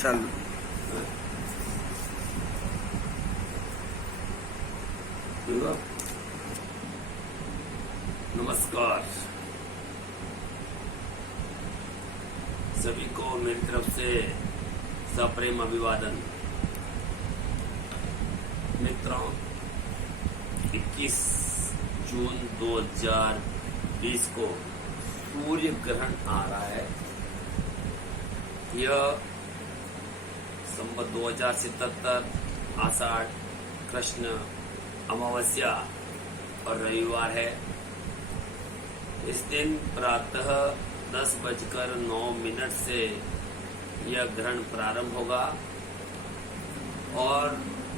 चल नमस्कार सभी को मेरी तरफ से सप्रेम अभिवादन। मित्रों, 21 जून 2020 को सूर्य ग्रहण आ रहा है। यह संवत 2077 आषाढ़ कृष्ण अमावस्या और रविवार है। इस दिन प्रातः 10:09 से यह ग्रहण प्रारंभ होगा और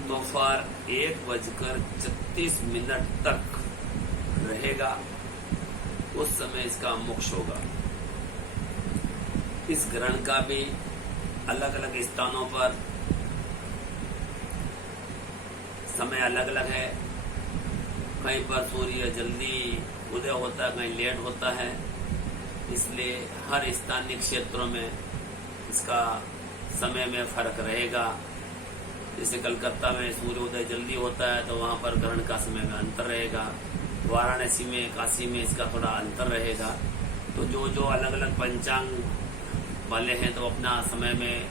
दोपहर 1:36 तक रहेगा। उस समय इसका मोक्ष होगा। इस ग्रहण का भी अलग अलग स्थानों पर समय अलग अलग है। कहीं पर सूर्य जल्दी उदय होता है, कहीं लेट होता है। इसलिए हर स्थानीय क्षेत्रों में इसका समय में फर्क रहेगा। जैसे कलकत्ता में सूर्य उदय जल्दी होता है तो वहां पर ग्रहण का समय में अंतर रहेगा। वाराणसी में, काशी में इसका थोड़ा अंतर रहेगा। तो जो अलग अलग पंचांग वाले हैं तो अपना समय में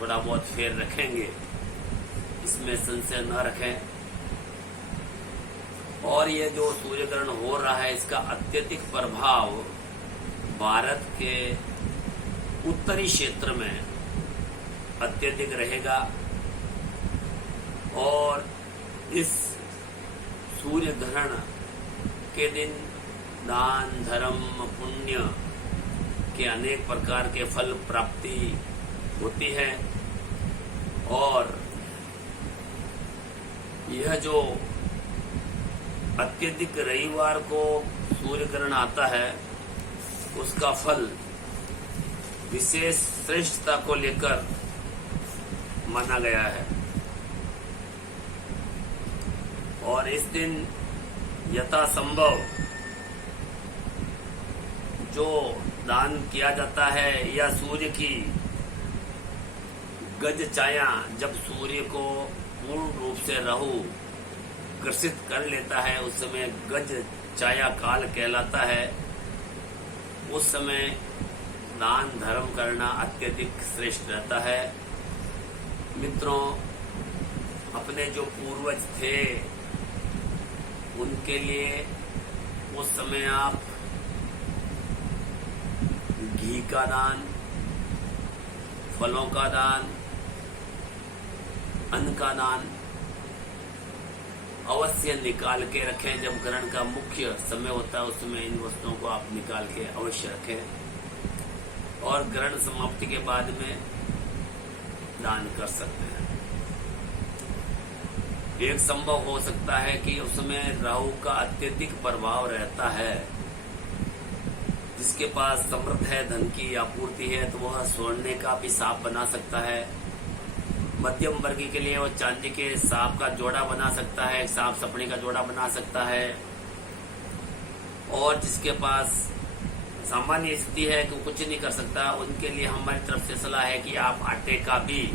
थोड़ा बहुत फेर रखेंगे, इसमें संशय न रखें। और ये जो सूर्य ग्रहण हो रहा है इसका अत्यधिक प्रभाव भारत के उत्तरी क्षेत्र में अत्यधिक रहेगा। और इस सूर्य ग्रहण के दिन दान, धर्म, पुण्य के अनेक प्रकार के फल प्राप्ति होती है। और यह जो अत्यधिक रविवार को सूर्य ग्रहण आता है उसका फल विशेष श्रेष्ठता को लेकर माना गया है। और इस दिन यथासंभव जो दान किया जाता है या सूर्य की गज छाया, जब सूर्य को पूर्ण रूप से राहु ग्रसित कर लेता है उस समय गज छाया काल कहलाता है। उस समय दान धर्म करना अत्यधिक श्रेष्ठ रहता है। मित्रों, अपने जो पूर्वज थे उनके लिए उस समय आप घी का दान, फलों का दान, अन्न का दान अवश्य निकाल के रखें। जब ग्रहण का मुख्य समय होता है उस समय इन वस्तुओं को आप निकाल के अवश्य रखें और ग्रहण समाप्ति के बाद में दान कर सकते हैं। एक संभव हो सकता है कि उस समय राहु का अत्यधिक प्रभाव रहता है। जिसके पास समृद्ध है, धन की आपूर्ति है, तो वह सोने का भी सांप बना सकता है। मध्यम वर्गीय के लिए वो चांदी के सांप का जोड़ा बना सकता है, सांप सपने का जोड़ा बना सकता है। और जिसके पास सामान्य स्थिति है कि कुछ नहीं कर सकता, उनके लिए हमारी तरफ से सलाह है कि आप आटे का भी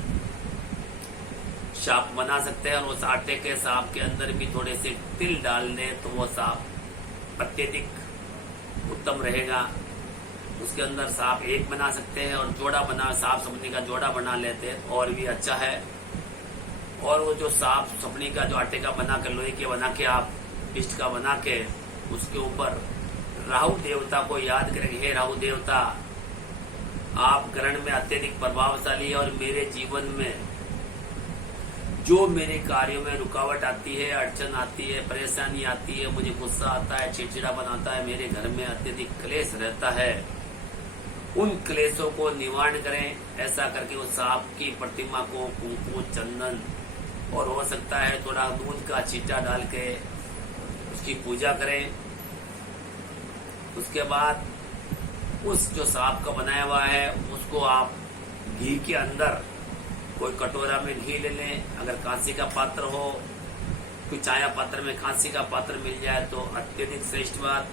सांप बना सकते हैं और उस आटे के सांप के अंदर भी थोड़े से तिल डाल दें तो वो सांप अत्यधिक उत्तम रहेगा। उसके अंदर सांप एक बना सकते हैं और जोड़ा बना, सांप सपनी का जोड़ा बना लेते हैं और भी अच्छा है। और वो जो सांप सपनी का जो आटे का बना के, लोहे के बना के, आप इष्ट का बना के उसके ऊपर राहु देवता को याद करेंगे। हे राहु देवता, आप ग्रहण में अत्यधिक प्रभावशाली है और मेरे जीवन में जो मेरे कार्यों में रुकावट आती है, अड़चन आती है, परेशानी आती है, मुझे गुस्सा आता है, चिड़चिड़ापन आता है, मेरे घर में अत्यधिक क्लेश रहता है, उन क्लेशों को निवारण करें। ऐसा करके उस सांप की प्रतिमा को कुंकू, चंदन और हो सकता है थोड़ा दूध का छींटा डाल के उसकी पूजा करें। उसके बाद उस जो सांप का बनाया हुआ है उसको आप घी के अंदर कोई कटोरा में घी ले लें। अगर कांसी का पात्र हो, कोई छाया पात्र में कांसी का पात्र मिल जाए तो अत्यधिक श्रेष्ठ बात।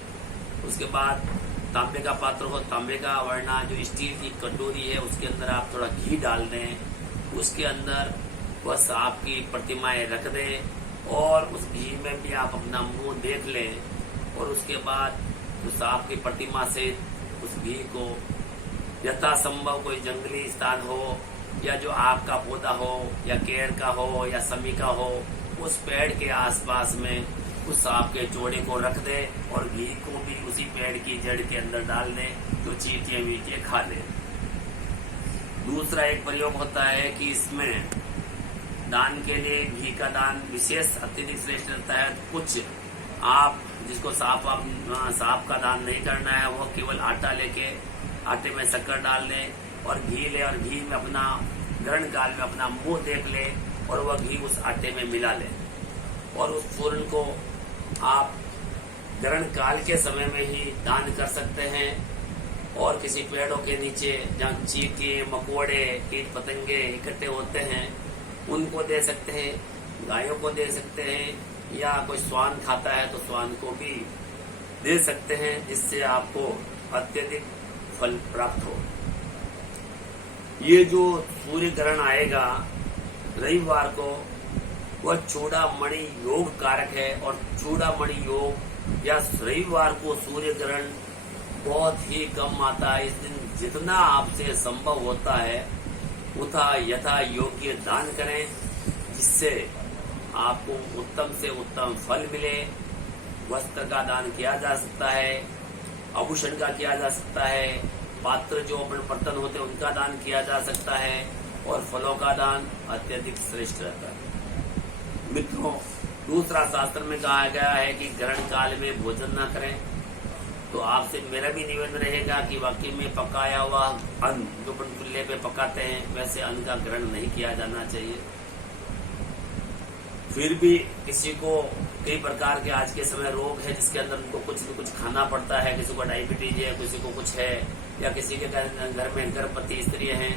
उसके बाद तांबे का पात्र हो तांबे का, वरना जो स्टील की कटोरी है उसके अंदर आप थोड़ा घी डाल दें, उसके अंदर बस आपकी प्रतिमाएं रख दें और उस घी में भी आप अपना मुंह देख लें, और उसके बाद उस आपकी प्रतिमा से उस घी को यथासंभव कोई जंगली स्थान हो या जो आग का पौधा हो या केर का हो या समी का हो, उस पेड़ के आसपास में उस आपके जोड़े को रख दे और घी को भी उसी पेड़ की जड़ के अंदर डाल दे, तो चींटियां वीटियां खा ले। दूसरा एक प्रयोग होता है कि इसमें दान के लिए घी का दान विशेष अत्यधिक श्रेष्ठ रहता है। कुछ आप जिसको सांप का दान नहीं करना है, वो केवल आटा लेके आटे में शक्कर डाल ले और घी ले और घी में अपना ग्रहण काल में अपना मुंह देख ले और वह घी उस आटे में मिला ले, और उस चूर्ण को आप ग्रहण काल के समय में ही दान कर सकते हैं। और किसी पेड़ों के नीचे जहाँ चींटी मकोड़े कीट पतंगे इकट्ठे होते हैं उनको दे सकते हैं, गायों को दे सकते हैं, या कोई स्वान खाता है तो स्वान को भी दे सकते हैं, जिससे आपको अत्यधिक फल प्राप्त हो। ये जो सूर्य ग्रहण आएगा रविवार को, वह चूड़ामणि योग कारक है, और चूड़ामणि योग या रविवार को सूर्य ग्रहण बहुत ही कम आता है। इस दिन जितना आपसे संभव होता है उतना यथा योग्य दान करें, जिससे आपको उत्तम से उत्तम फल मिले। वस्त्र का दान किया जा सकता है, आभूषण का किया जा सकता है, पात्र जो अपने बर्तन होते हैं उनका दान किया जा सकता है, और फलों का दान अत्यधिक श्रेष्ठ रहता है। मित्रों, दूसरा शास्त्र में कहा गया है कि ग्रहण काल में भोजन न करें, तो आपसे मेरा भी निवेदन रहेगा कि वाकई में पकाया हुआ अन्न जो अपन चूल्हे पे पकाते हैं वैसे अन्न का ग्रहण नहीं किया जाना चाहिए। फिर भी किसी को कई प्रकार के आज के समय रोग है जिसके अंदर उनको कुछ न कुछ खाना पड़ता है, किसी को डायबिटीज है, किसी को कुछ है, या किसी के घर में गर्भवती स्त्रियां हैं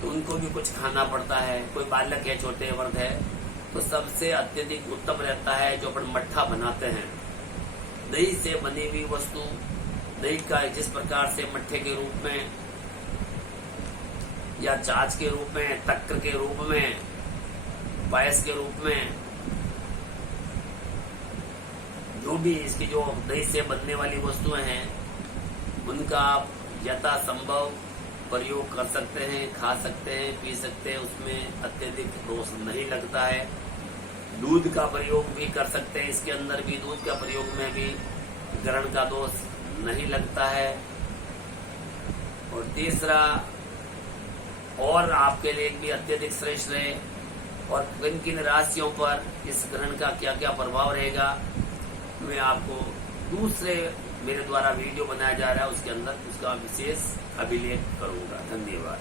तो उनको भी कुछ खाना पड़ता है, कोई बालक है, छोटे वर्ग है, तो सबसे अत्यधिक उत्तम रहता है जो अपन मट्ठा बनाते हैं, दही से बनी हुई वस्तु। दही का जिस प्रकार से मट्ठे के रूप में या छाछ के रूप में, तक्र के रूप में, पायस के रूप में, जो भी इसकी जो दही से बनने वाली वस्तुएं हैं उनका आप यथासंभव प्रयोग कर सकते हैं, खा सकते हैं, पी सकते हैं, उसमें अत्यधिक दोष नहीं लगता है। दूध का प्रयोग भी कर सकते हैं, इसके अंदर भी दूध का प्रयोग में भी ग्रहण का दोष नहीं लगता है। और तीसरा और आपके लिए भी अत्यधिक श्रेष्ठ रहे और किन किन राशियों पर इस ग्रहण का क्या क्या प्रभाव रहेगा, मैं आपको दूसरे मेरे द्वारा वीडियो बनाया जा रहा है उसके अंदर उसका विशेष अभिलेख करूंगा। धन्यवाद।